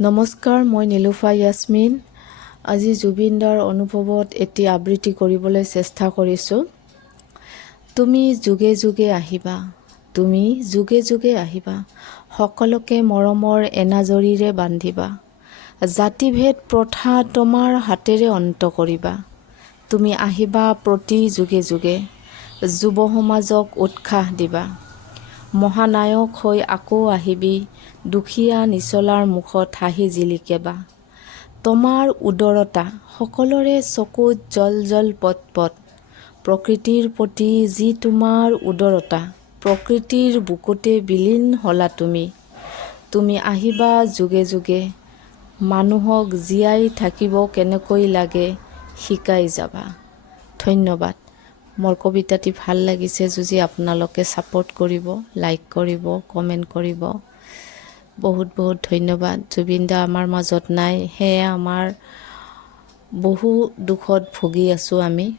নমস্কাৰ, মই নীলোফা ইয়াস্মিন। আজি জুবিনদাৰ অনুভৱত এটি আবৃত্তি কৰিবলৈ চেষ্টা কৰিছোঁ। তুমি যুগে যুগে আহিবা, তুমি যুগে যুগে আহিবা, সকলোকে মৰমৰ এনাজৰীৰে বান্ধিবা। জাতিভেদ প্ৰথা তোমাৰ হাতেৰে অন্ত কৰিবা। তুমি আহিবা প্ৰতি যুগে যুগে, যুৱ সমাজক উৎসাহ দিবা। মহানায়ক হৈ আকৌ আহিবি, দুখীয়া নিচলাৰ মুখত হাঁহি জিলিকেবা। তোমাৰ উদৰতা সকলোৰে চকুত জল জল পট পট। প্ৰকৃতিৰ প্ৰতি যি তোমাৰ উদৰতা, প্ৰকৃতিৰ বুকুতে বিলীন হলা তুমি। তুমি আহিবা যুগে যুগে, মানুহক জীয়াই থাকিব কেনেকৈ লাগে শিকাই যাবা। ধন্যবাদ। মোৰ কবিতাটি ভাল লাগিছে যদি আপোনালোকে ছাপোৰ্ট কৰিব, লাইক কৰিব, কমেণ্ট কৰিব। বহুত বহুত ধন্যবাদ। জুবিনদা আমাৰ মাজত নাই, সেয়ে আমাৰ বহু দুখত ভুগি আছোঁ আমি।